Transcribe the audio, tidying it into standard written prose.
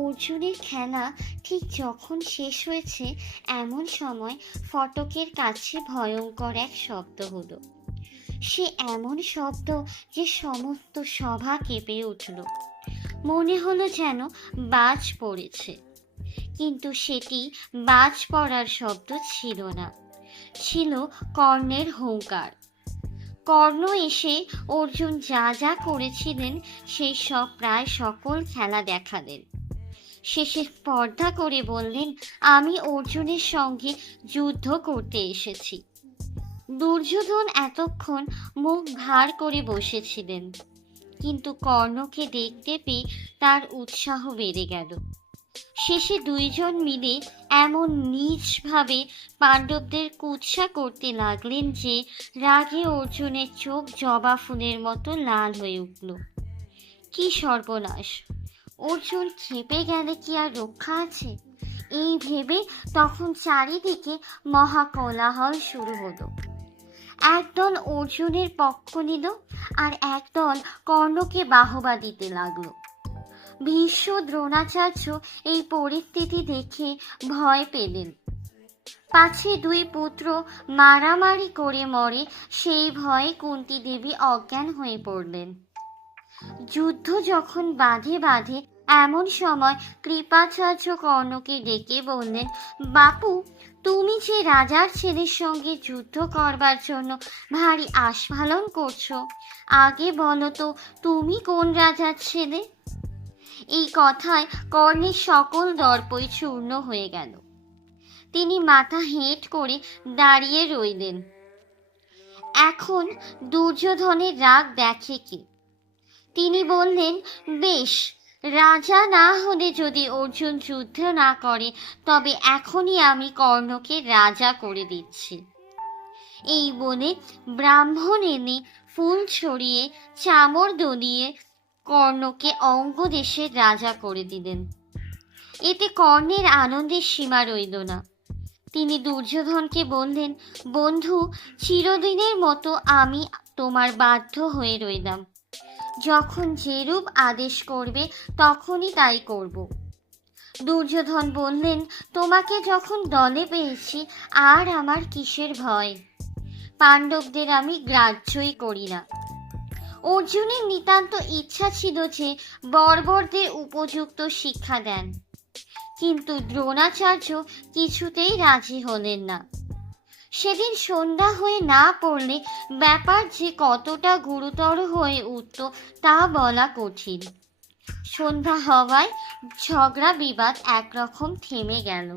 অর্জুনের খেলা ঠিক যখন শেষ হয়েছে এমন সময় ফটকের কাছে ভয়ঙ্কর এক শব্দ হলো। সে এমন শব্দ যে সমস্ত সভা কেঁপে উঠল। মনে হলো যেন বাজ পড়েছে, কিন্তু সেটি বাজ পড়ার শব্দ ছিল না, ছিল কর্ণের হুঙ্কার। কর্ণ এসে অর্জুন যা যা করেছিলেন সেই সব প্রায় সকল খেলা দেখালেন। শেষে স্পর্ধা করে বললেন, আমি অর্জুনের সঙ্গে যুদ্ধ করতে এসেছি। দুর্যোধন এতক্ষণ মুখ ভার করে বসেছিলেন, কিন্তু কর্ণকে দেখতে পেয়ে তার উৎসাহ বেড়ে গেল। শেষে দুইজন মিলে এমন নীচভাবে পাণ্ডবদের কুৎসা করতে লাগলেন যে রাগে অর্জুনের চোখ জবা ফুলের মতো লাল হয়ে উঠল। কি সর্বনাশ! অর্জুন খেপে গেলে কি আর রক্ষা আছে? এই ভেবে তখন চারিদিকে মহা কোলাহল শুরু হলো। একদল অর্জুনের পক্ষ নিল আর একদল কর্ণকে বাহবা দিতে লাগলো। ভীষ্ম দ্রোণাচার্য এই পরিস্থিতি দেখে ভয় পেলেন। পাছে দুই পুত্র মারামারি করে মরে সেই ভয়ে কুন্তী দেবী অজ্ঞান হয়ে পড়লেন। যুদ্ধ যখন বাঁধে বাঁধে এমন সময় কৃপাচার্য কর্ণকে ডেকে বললেন, বাপু, তুমি যে রাজার ছেলের সঙ্গে যুদ্ধ করবার জন্য ভারী আস্ফালন করছো, আগে বলো তো তুমি কোন রাজার ছেলে? এই কথায় কর্ণের সকল দর্পই চূর্ণ হয়ে গেল। তিনি মাথা হেঁট করে দাঁড়িয়ে রইলেন। এখন দুর্যোধনের রাগ দেখে কে? তিনি বললেন, বেশ, রাজা না হলে যদি অর্জুন যুদ্ধ না করে তবে এখনই আমি কর্ণকে রাজা করে দিচ্ছি। এই বলে ব্রাহ্মণ এনে ফুল ছড়িয়ে চামর দলিয়ে কর্ণকে অঙ্গদেশের রাজা করে দিলেন। এতে কর্ণের আনন্দের সীমা রইল না। তিনি দুর্যোধনকে বললেন, বন্ধু, চিরদিনের মতো আমি তোমার বাধ্য হয়ে রইলাম। যখন যেরূপ আদেশ করবে তখনই তাই করব। দুর্যোধন বললেন, তোমাকে যখন দলে পেয়েছি আর আমার কিসের ভয়? পাণ্ডবদের আমি গ্রাহ্যই করি না। অর্জুনের নিতান্ত ইচ্ছা ছিল যে বর্বরদের উপযুক্ত শিক্ষা দেন, কিন্তু দ্রোণাচার্য কিছুতেই রাজি হলেন না। সেদিন সন্ধ্যা হয়ে না পড়লে ব্যাপার যে কতটা গুরুতর হয়ে উঠত তা বলা কঠিন। সন্ধ্যা হওয়ায় ঝগড়া বিবাদ একরকম থেমে গেল।